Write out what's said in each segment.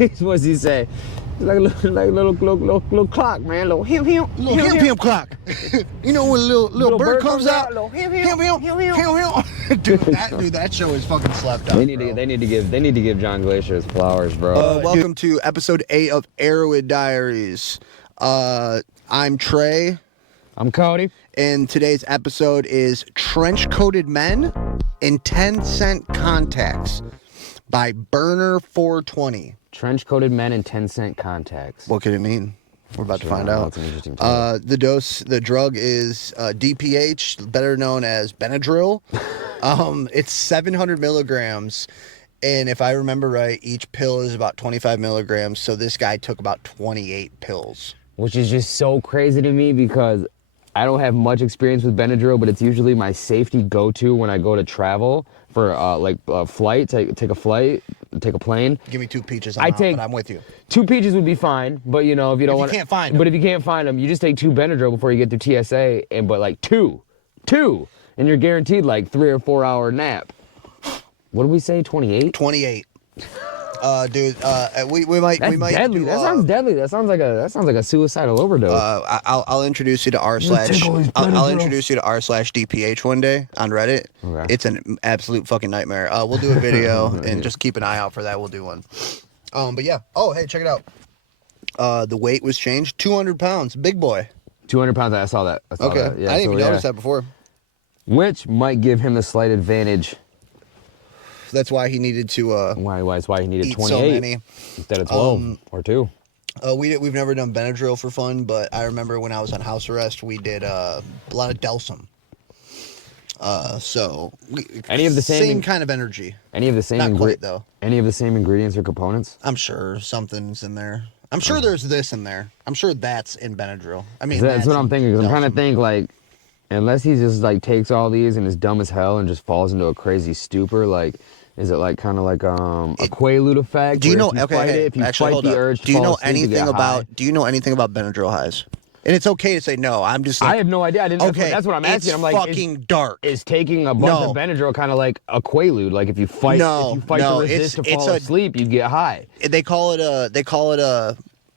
What's he say? Like a little clock, man. Little him. Little him clock. You know when a little bird comes out? Little him. Dude, that show is fucking slept up. They need to give John Glacier his flowers, bro. Welcome to episode 8 of Arrowwood Diaries. I'm Trey. I'm Cody. And today's episode is Trench Coated Men in 10-cent Contacts by Burner 420. Trench coated men in 10-cent contacts. What could it mean? We're about to find out. That's an interesting topic. The drug is DPH, better known as Benadryl. It's 700 milligrams. And if I remember right, each pill is about 25 milligrams. So this guy took about 28 pills. Which is just so crazy to me because I don't have much experience with Benadryl, but it's usually my safety go-to when I go to travel for a flight, take a flight, take a plane. Give me 2 peaches, but I'm with you. 2 peaches would be fine, but you know, if you don't want, can't find them. But if you can't find them, you just take 2 Benadryl before you get through TSA, but like two, and you're guaranteed like 3 or 4 hour nap. What did we say? 28? 28. Dude, we might deadly. That sounds deadly. That sounds like a suicidal overdose. I'll introduce you to I'll introduce you to r/DPH one day on Reddit. Okay. It's an absolute fucking nightmare. We'll do a video and just keep an eye out for that. We'll do one. But yeah. Oh, hey, check it out. The weight was changed. 200 pounds. Big boy. 200 pounds. I saw that. Okay. That. Yeah, I didn't even notice that before. Which might give him a slight advantage. That's why he needed to. Why he needed 28 so many. instead of 12 or 2. We've never done Benadryl for fun, but I remember when I was on house arrest, we did a lot of Delsum. Any of the same kind of energy. Any of the same Not quite though. Any of the same ingredients or components? I'm sure something's in there. I'm sure there's this in there. I'm sure that's in Benadryl. I mean, that's what I'm thinking. Because I'm trying to think like, unless he just like takes all these and is dumb as hell and just falls into a crazy stupor, like. Is it like kind of like a Quaalude effect? Do you know? If you fight the urge, do you know anything about? Do you know anything about Benadryl highs? And it's okay to say no. I'm just. Like, I have no idea. I didn't. Okay, that's what I'm asking. I'm like, fucking dark. Is taking a bunch of Benadryl kind of like a Quaalude? Like if you fight to resist to fall asleep, you get high. They call it a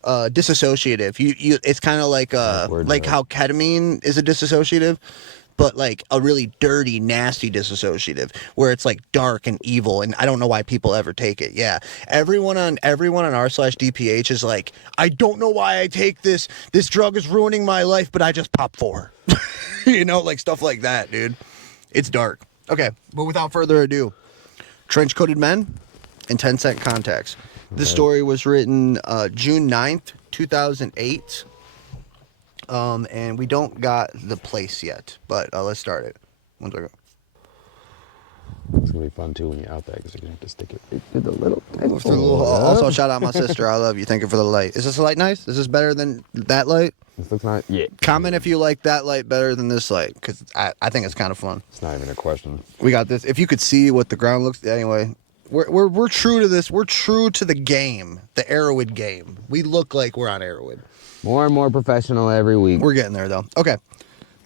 dissociative. It's kind of like how ketamine is a dissociative. But like a really dirty, nasty dissociative where it's like dark and evil, and I don't know why people ever take it. Yeah, everyone on r/DPH is like, I don't know why I take this. This drug is ruining my life, but I just pop 4. You know, like stuff like that, dude. It's dark. Okay, but without further ado, Trench Coated Men in 10-cent Contacts. The story was written June 9th, 2008. And we don't got the place yet, but let's start it. 1 second. It's gonna be fun too when you're out there because you're gonna have to stick it right through the little. Also, shout out my sister. I love you. Thank you for the light. Is this light nice? Is this better than that light? This looks nice. Yeah. Comment if you like that light better than this light, because I think it's kind of fun. It's not even a question. We got this. If you could see what the ground looks. Anyway, we're true to this. We're true to the game, the Arrowwood game. We look like we're on Arrowwood. More and more professional every week. We're getting there, though. Okay.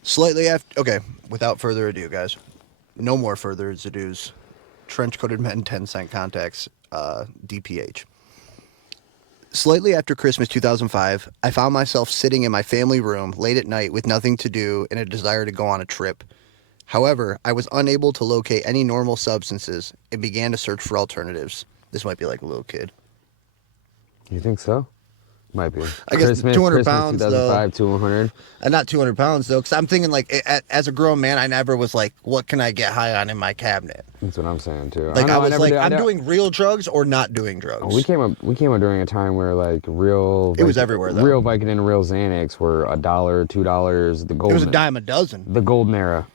Slightly after... Okay. Without further ado, guys. No more further ado's. Trench Coated Men, 10-cent Contacts, DPH. Slightly after Christmas 2005, I found myself sitting in my family room late at night with nothing to do and a desire to go on a trip. However, I was unable to locate any normal substances and began to search for alternatives. This might be like a little kid. You think so? Might be. I guess 200 pounds, 2005, though. 200. Not 200 pounds, though, because I'm thinking, like, as a grown man, I never was like, what can I get high on in my cabinet? That's what I'm saying, too. Like, I was like, I'm doing real drugs or not doing drugs. Oh, we came up during a time where, like, real... It was everywhere, though. Real Vicodin and real Xanax were $1, $2, the golden... It was a dime a dozen. The golden era.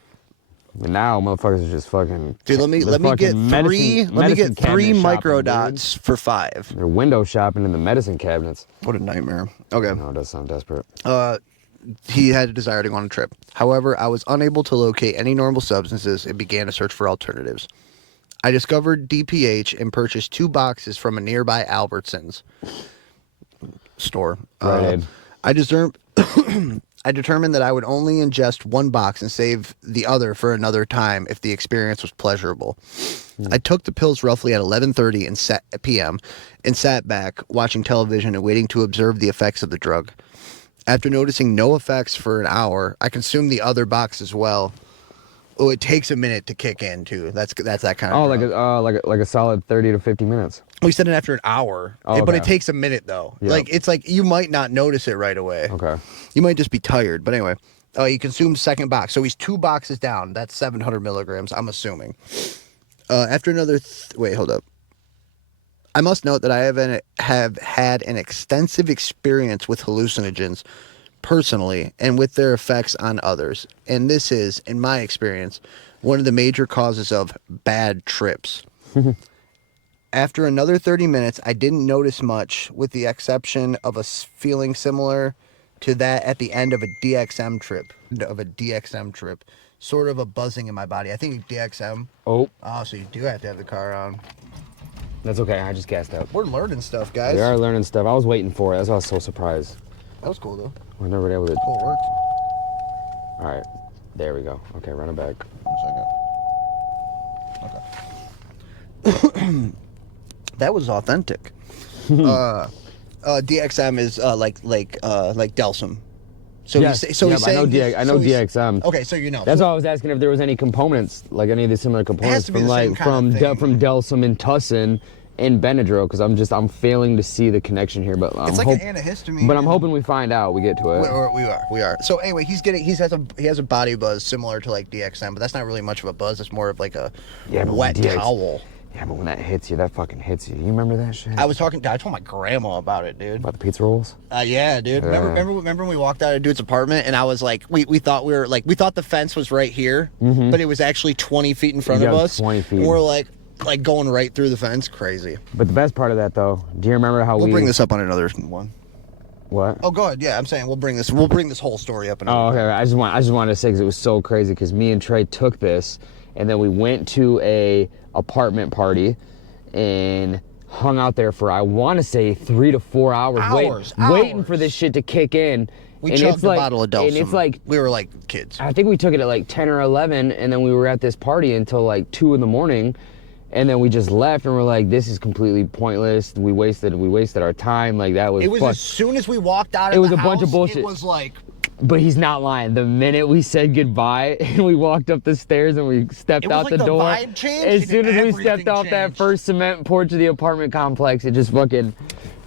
But now motherfuckers are just fucking. Dude, let me get three microdots for $5. They're window shopping in the medicine cabinets. What a nightmare. Okay. No, it does sound desperate. He had a desire to go on a trip. However, I was unable to locate any normal substances and began to search for alternatives. I discovered DPH and purchased 2 boxes from a nearby Albertsons store. Right. I I determined that I would only ingest one box and save the other for another time if the experience was pleasurable. I took the pills roughly at 11:30 p.m. and sat back watching television and waiting to observe the effects of the drug. After noticing no effects for an hour, I consumed the other box as well. Oh, it takes a minute to kick in too. That's that kind of. Oh, like a solid 30 to 50 minutes. We said it after an hour, Oh, but it okay. takes a minute though. Yep. Like it's like you might not notice it right away. Okay. You might just be tired. But anyway, he consumed second box, so he's 2 boxes down. That's 700 milligrams. I'm assuming. After another, wait, hold up. I must note that I have had an extensive experience with hallucinogens personally and with their effects on others. And this is, in my experience, one of the major causes of bad trips. After another 30 minutes, I didn't notice much, with the exception of a feeling similar to that at the end of a DXM trip. Sort of a buzzing in my body. I think DXM. Oh. Oh, so you do have to have the car on. That's okay. I just gassed out. We're learning stuff, guys. We are learning stuff. I was waiting for it. That's why I was so surprised. That was cool, though. We're never able to. Cool, it worked. All right. There we go. Okay, run it back. 1 second. Okay. That was authentic. DXM is like Delsum. So yes. he's saying I know DXM. Okay, so you know. That's why I was asking if there was any components, like any of the similar components to be from the same kind of thing. from Delsum and Tussin and Benadryl, because I'm failing to see the connection here, but it's like an antihistamine. But I'm hoping we find out. We get to it. We are. So anyway, he has a body buzz similar to like DXM, but that's not really much of a buzz. It's more of like a wet towel. Yeah, but when that hits you, that fucking hits you. Do you remember that shit? I told my grandma about it, dude. About the pizza rolls? Yeah, dude. Remember when we walked out of dude's apartment and I was like, we thought the fence was right here, but it was actually 20 feet in front of us. 20 feet. And we're like going right through the fence. Crazy. But the best part of that, though, do you remember how we'll bring this up on another one? What? Oh, go ahead. Yeah, I'm saying we'll bring this whole story up. Oh, okay. I just wanted to say, because it was so crazy, because me and Trey took this, and then we went to a apartment party and hung out there for, I want to say, 3 to 4 hours. Waiting for this shit to kick in. We chugged a bottle of Delsum. And it's like, we were like kids. I think we took it at like 10 or 11, and then we were at this party until like 2 in the morning, and then we just left, and we're like, this is completely pointless. We wasted our time. Like, that was. It was as soon as we walked out of the house. It was a bunch of bullshit. It was like. But he's not lying. The minute we said goodbye and we walked up the stairs and we stepped out the door, vibe changed, as soon as we stepped off that first cement porch of the apartment complex, it just fucking.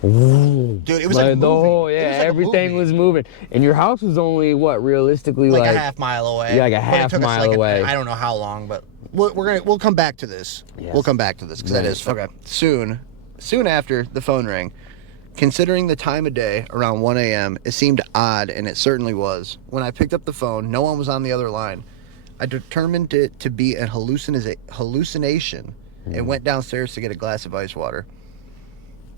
Dude, it was like a movie. Everything was moving. And your house was only what, realistically, like a half mile away. Yeah, like a half mile away. I don't know how long, but we'll come back to this. Yes. We'll come back to this because that is okay. Soon after the phone rang. Considering the time of day, around 1 a.m., it seemed odd, and it certainly was. When I picked up the phone, no one was on the other line. I determined it to be a hallucination and went downstairs to get a glass of ice water.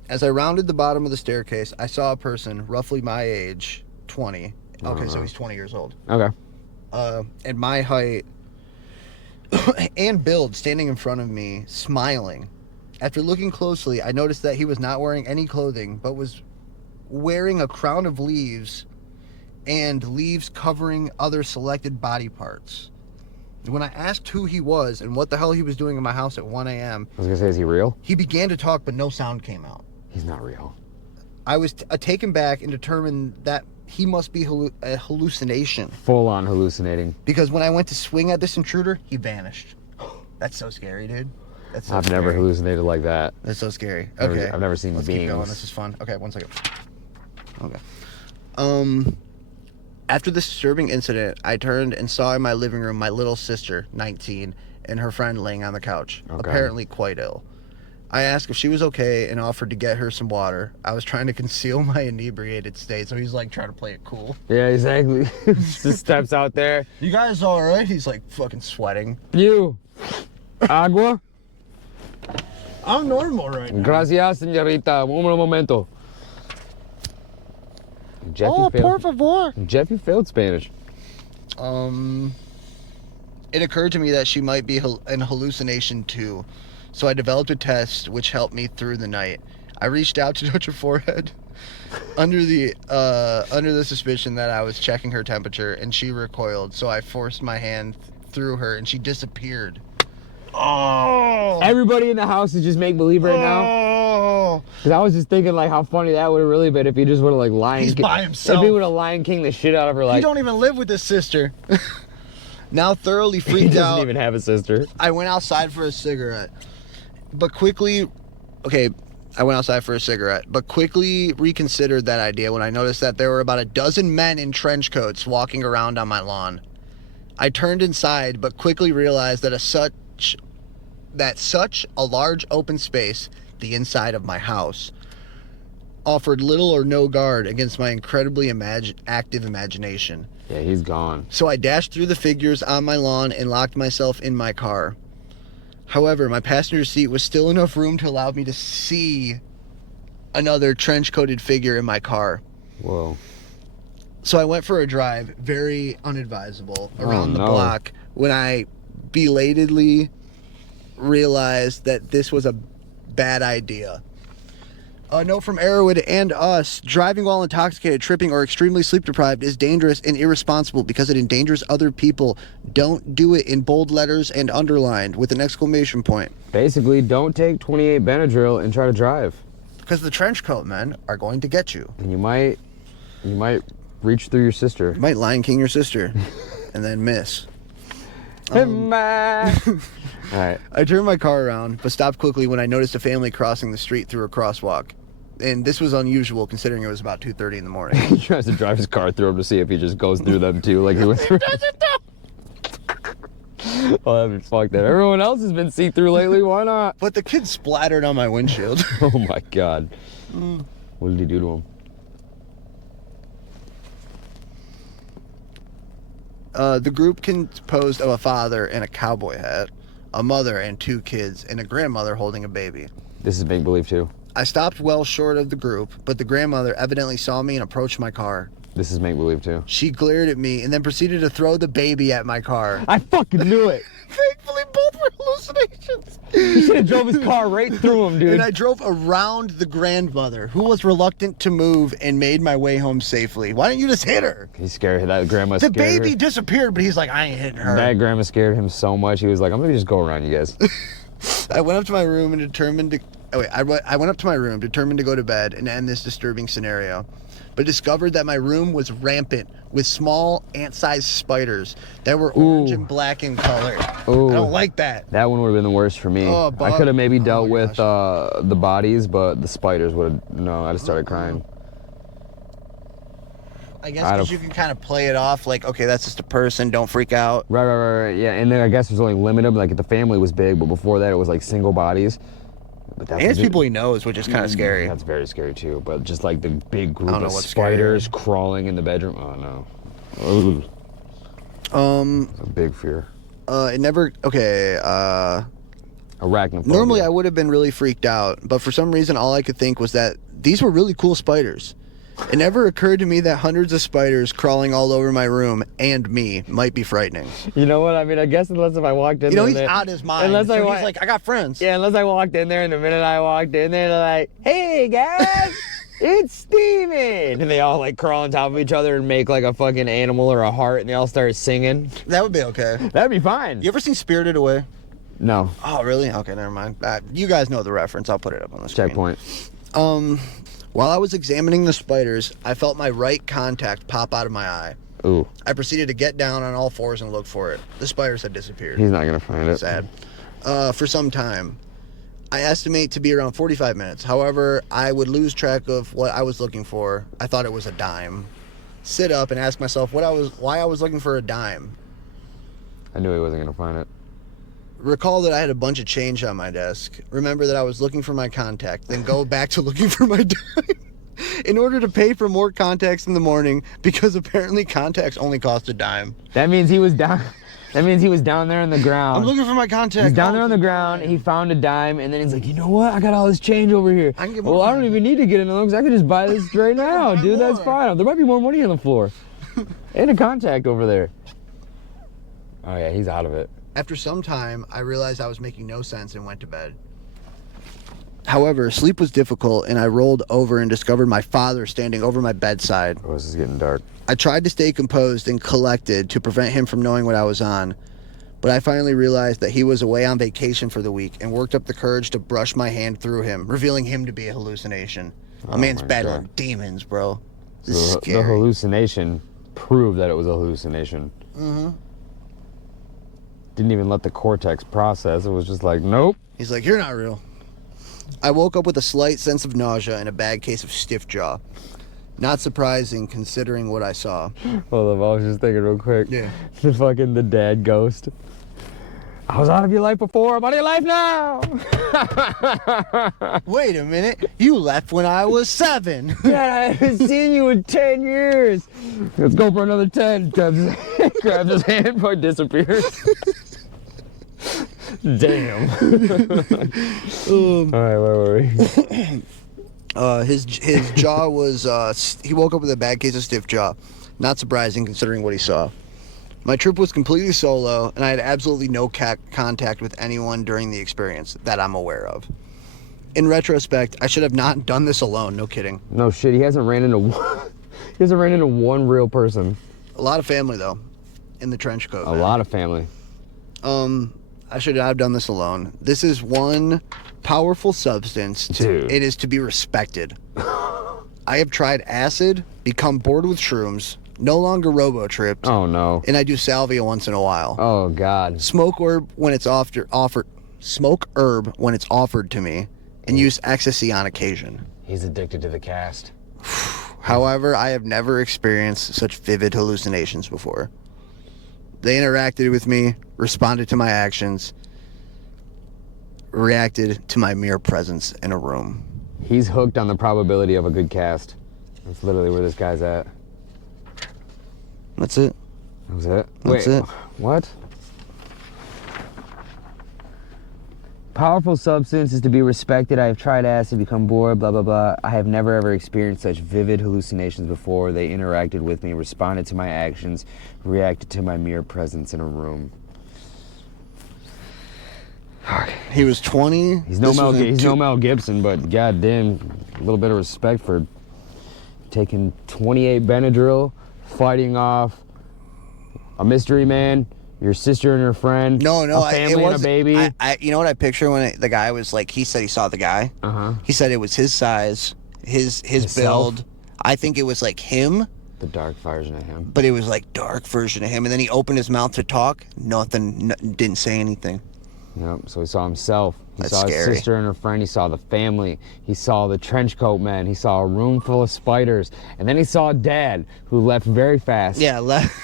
As I rounded the bottom of the staircase, I saw a person roughly my age, 20. Okay, so he's 20 years old. Okay. And my height and build, standing in front of me, smiling. After looking closely, I noticed that he was not wearing any clothing, but was wearing a crown of leaves and leaves covering other selected body parts. When I asked who he was and what the hell he was doing in my house at 1 a.m. I was going to say, is he real? He began to talk, but no sound came out. He's not real. I was taken back and determined that he must be a hallucination. Full on hallucinating. Because when I went to swing at this intruder, he vanished. That's so scary, dude. That's so I've scary. Never hallucinated like that. That's so scary. Okay. I've never seen Let's beings. Keep going. This is fun. Okay, 1 second. Okay. After this disturbing incident, I turned and saw in my living room my little sister, 19, and her friend laying on the couch, apparently quite ill. I asked if she was okay and offered to get her some water. I was trying to conceal my inebriated state, so he's like trying to play it cool. Yeah, exactly. Just steps out there. You guys all right? He's like fucking sweating. You. Agua? I'm normal right now. Gracias, señorita. Un momento. Por favor. Jeffy failed Spanish. It occurred to me that she might be an hallucination too, so I developed a test which helped me through the night. I reached out to touch her forehead under the suspicion that I was checking her temperature, and she recoiled. So I forced my hand through her, and she disappeared. Oh! Everybody in the house is just make believe right now. Oh! Because I was just thinking like how funny that would have really been if he just would have like Lion He's King. by himself. If he would have Lion King the shit out of her like. You don't even live with his sister. Now thoroughly He freaked doesn't out, even have a sister. I went outside for a cigarette. But quickly, okay, I went outside for a cigarette, but quickly reconsidered that idea when I noticed that there were about a dozen men in trench coats walking around on my lawn. I turned inside, but quickly realized that such a large open space, the inside of my house, offered little or no guard against my incredibly active imagination. Yeah, he's gone. So I dashed through the figures on my lawn and locked myself in my car. However, my passenger seat was still enough room to allow me to see another trench-coated figure in my car. Whoa. So I went for a drive, very unadvisable, around the block, when I belatedly realized that this was a bad idea. A note from Arrowwood and us: driving while intoxicated, tripping, or extremely sleep deprived is dangerous and irresponsible because it endangers other people. Don't do it, in bold letters and underlined with an exclamation point. Basically, don't take 28 Benadryl and try to drive. Because the trench coat men are going to get you. And you might reach through your sister. You might Lion King your sister and then miss. All right. I turned my car around, but stopped quickly when I noticed a family crossing the street through a crosswalk. And this was unusual considering it was about 2:30 in the morning. He tries to drive his car through them to see if he just goes through them too, like he went through. Oh, that'd be fucked up. Everyone else has been see-through lately, why not? But the kid splattered on my windshield. Oh my God. What did he do to him? The group composed of a father in a cowboy hat, a mother and 2 kids, and a grandmother holding a baby. This is make-believe too. I stopped well short of the group, but the grandmother evidently saw me and approached my car. This is make-believe too. She glared at me and then proceeded to throw the baby at my car. I fucking knew it. Thankfully, both were hallucinations. He should have drove his car right through him, dude. And I drove around the grandmother, who was reluctant to move, and made my way home safely. Why didn't you just hit her? He's scared. That grandma The scared baby her. disappeared, but he's like, I ain't hitting her. That grandma scared him so much. He was like, I'm gonna just go around you guys. I went up to my room and determined to... I went up to my room, determined to go to bed and end this disturbing scenario, but discovered that my room was rampant with small ant-sized spiders that were orange and black in color. Ooh. I don't like that. That one would have been the worst for me. Oh, I could have maybe dealt my with the bodies, but the spiders would have... No, I'd have started crying. I guess because you can kind of play it off like, okay, that's just a person, don't freak out. Right. Yeah, and then I guess there's only limited, like the family was big, but before that it was like single bodies. But And it's people he knows, which is kind of scary. That's very scary too, but just like the big group of what's spiders crawling in the bedroom. Oh no. Ooh. It's a big fear. It never, okay, Arachnophobia. normally I would have been really freaked out, but for some reason all I could think was that these were really cool spiders. It never occurred to me that hundreds of spiders crawling all over my room and me might be frightening. You know what? I mean, I guess unless if I walked in You know, there... he's out his mind. Unless So he's like, I got friends. Yeah, unless I walked in there and the minute I walked in there, they're like, hey guys, it's Steven! And they all like crawl on top of each other and make like a fucking animal or a heart and they all start singing. That would be okay. That'd be fine. You ever seen Spirited Away? No. Oh, really? Okay, never mind. You guys know the reference. I'll put it up on the screen. Checkpoint. While I was examining the spiders, I felt my right contact pop out of my eye. Ooh. I proceeded to get down on all fours and look for it. The spiders had disappeared. He's not gonna find it. Sad. For some time. I estimate to be around 45 minutes. However, I would lose track of what I was looking for. I thought it was a dime. Sit up and ask myself why I was looking for a dime. I knew he wasn't gonna find it. Recall that I had a bunch of change on my desk. Remember that I was looking for my contact. Then go back to looking for my dime. In order to pay for more contacts in the morning, because apparently contacts only cost a dime. That means he was down. That means he was down there on the ground. I'm looking for my contact. He's down there on the ground. He found a dime, and then he's like, you know what? I got all this change over here. Well, I don't even need to get in the because I can just buy this right now, dude. That's fine. There might be more money on the floor. And a contact over there. Oh yeah, he's out of it. After some time, I realized I was making no sense and went to bed. However, sleep was difficult, and I rolled over and discovered my father standing over my bedside. Oh, this is getting dark. I tried to stay composed and collected to prevent him from knowing what I was on, but I finally realized that he was away on vacation for the week and worked up the courage to brush my hand through him, revealing him to be a hallucination. A man's battling demons, bro. This is scary. The hallucination proved that it was a hallucination. Mm-hmm. Didn't even let the cortex process. It was just like, nope. He's like, you're not real. I woke up with a slight sense of nausea and a bad case of stiff jaw. Not surprising considering what I saw. Hold up, I was just thinking real quick. Yeah. The dad ghost. I was out of your life before, I'm out of your life now. Wait a minute. You left when I was 7. Dad, I haven't seen you in 10 years. Let's go for another 10. Grabs his hand, but disappears. Damn. All right, where were we? His jaw was, he woke up with a bad case of stiff jaw. Not surprising considering what he saw. My trip was completely solo, and I had absolutely no contact with anyone during the experience that I'm aware of. In retrospect, I should have not done this alone, no kidding. No shit, he hasn't ran into one real person. A lot of family, though, in the trench coat. A lot of family. I should not have done this alone. This is one powerful substance. Dude. It is to be respected. I have tried acid, become bored with shrooms, no longer robo-tripped. Oh, no. And I do salvia once in a while. Oh, God. Smoke herb when it's offered to me, and use ecstasy on occasion. He's addicted to the cast. However, I have never experienced such vivid hallucinations before. They interacted with me, responded to my actions, reacted to my mere presence in a room. He's hooked on the probability of a good cast. That's literally where this guy's at. That's it. That was it? That's it. What? Powerful substance is to be respected. I have tried acid, become bored, blah, blah, blah. I have never ever experienced such vivid hallucinations before. They interacted with me, responded to my actions, reacted to my mere presence in a room. He was 20. He's no Mel Gibson, but goddamn, a little bit of respect for taking 28 Benadryl, fighting off a mystery man, your sister and her friend, a family and a baby. You know what I picture when the guy was like, he said he saw the guy. He said it was his size, his build. I think it was like him. The dark version of him. But it was like dark version of him. And then he opened his mouth to talk. Nothing, didn't say anything. Yep, so he saw himself. He saw scary. his sister and her friend. He saw the family. He saw the trench coat man. He saw a room full of spiders. And then he saw Dad, who left very fast. Yeah, left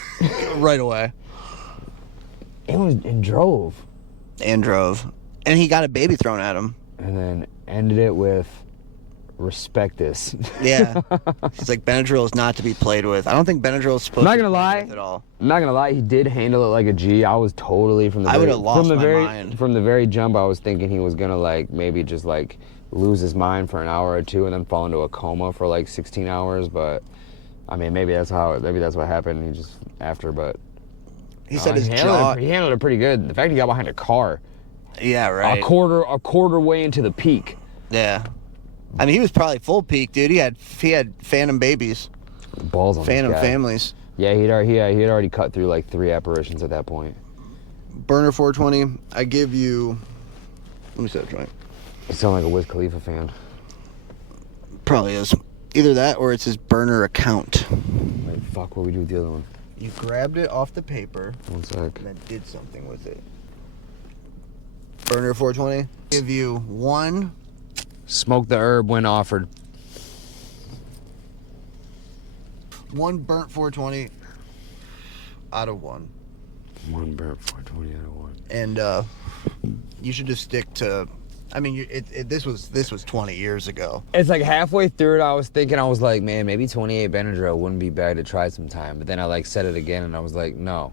right away. And drove. And he got a baby thrown at him. And then ended it with, respect this. Yeah. He's like, Benadryl is not to be played with. I don't think Benadryl is supposed to be played with at all. I'm not gonna lie, he did handle it like a G. I was totally from the mind. From the very jump, I was thinking he was gonna like maybe just like lose his mind for an hour or two and then fall into a coma for like 16 hours. But I mean, maybe that's what happened. He just after, but he said his jaw. He handled it pretty good. The fact he got behind a car. Yeah, right. A quarter way into the peak. Yeah. I mean, he was probably full peak, dude. He had phantom babies. Balls on phantom this guy. Families. Yeah, he had already cut through like 3 apparitions at that point. Burner 420. I give you. Let me see that joint. You sound like a Wiz Khalifa fan. Probably is. Either that or it's his burner account. Wait, fuck, what we do with the other one? You grabbed it off the paper. 1 sec. And then did something with it. Burner 420. Give you 1. Smoke the herb when offered. 1 burnt 420 out of 1. 1 burnt 420 out of 1. And you should just stick to. I mean, this was 20 years ago. It's like halfway through it, I was like, man, maybe 28 Benadryl wouldn't be bad to try sometime. But then I like said it again, and I was like, no,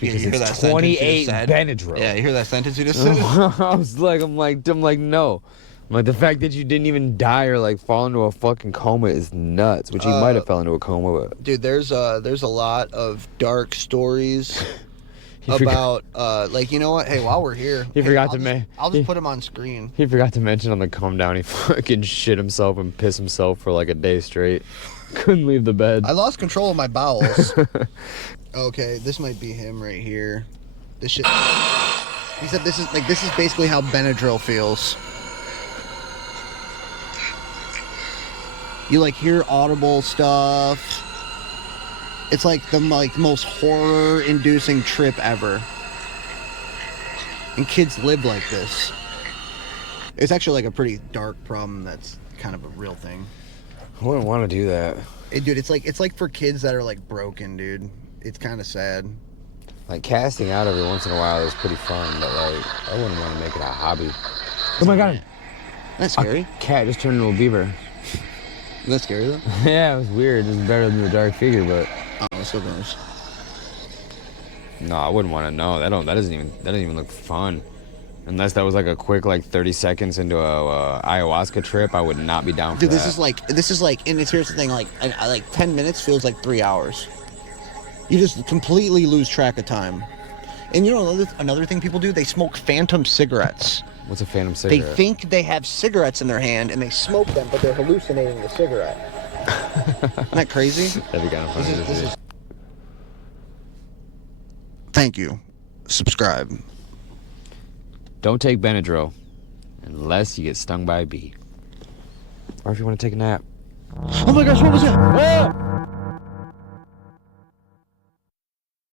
because it's 28 Benadryl. Yeah, you hear that sentence you just said? I'm like, no. Like, the fact that you didn't even die or like fall into a fucking coma is nuts. Which he might have fell into a coma, but dude, there's a lot of dark stories about like, you know what? Hey, while we're here, He forgot to I'll just put him on screen. He forgot to mention on the calm down, he fucking shit himself and pissed himself for like a day straight. Couldn't leave the bed. I lost control of my bowels. Okay, this might be him right here. This shit. He said this is basically how Benadryl feels. You like hear audible stuff. It's like the most horror-inducing trip ever. And kids live like this. It's actually like a pretty dark problem that's kind of a real thing. I wouldn't want to do that. Dude, it's like for kids that are like broken, dude. It's kind of sad. Like casting out every once in a while is pretty fun, but like I wouldn't want to make it a hobby. Oh my god. That's scary. A cat just turned into a beaver. Is that scary though? Yeah, it was weird. It was better than the dark figure, but Oh, it's so gross. no, I wouldn't want to know. That doesn't even look fun. Unless that was like a quick 30 seconds into a ayahuasca trip, I would not be down for Dude, that. this is like, and here's the thing, like 10 minutes feels like 3 hours. You just completely lose track of time. And you know another thing people do? They smoke phantom cigarettes. What's a phantom cigarette? They think they have cigarettes in their hand and they smoke them, but they're hallucinating the cigarette. Isn't that crazy? That'd be kind of funny to see. Thank you. Subscribe. Don't take Benadryl unless you get stung by a bee. Or if you want to take a nap. Oh my gosh, what was that? Ah!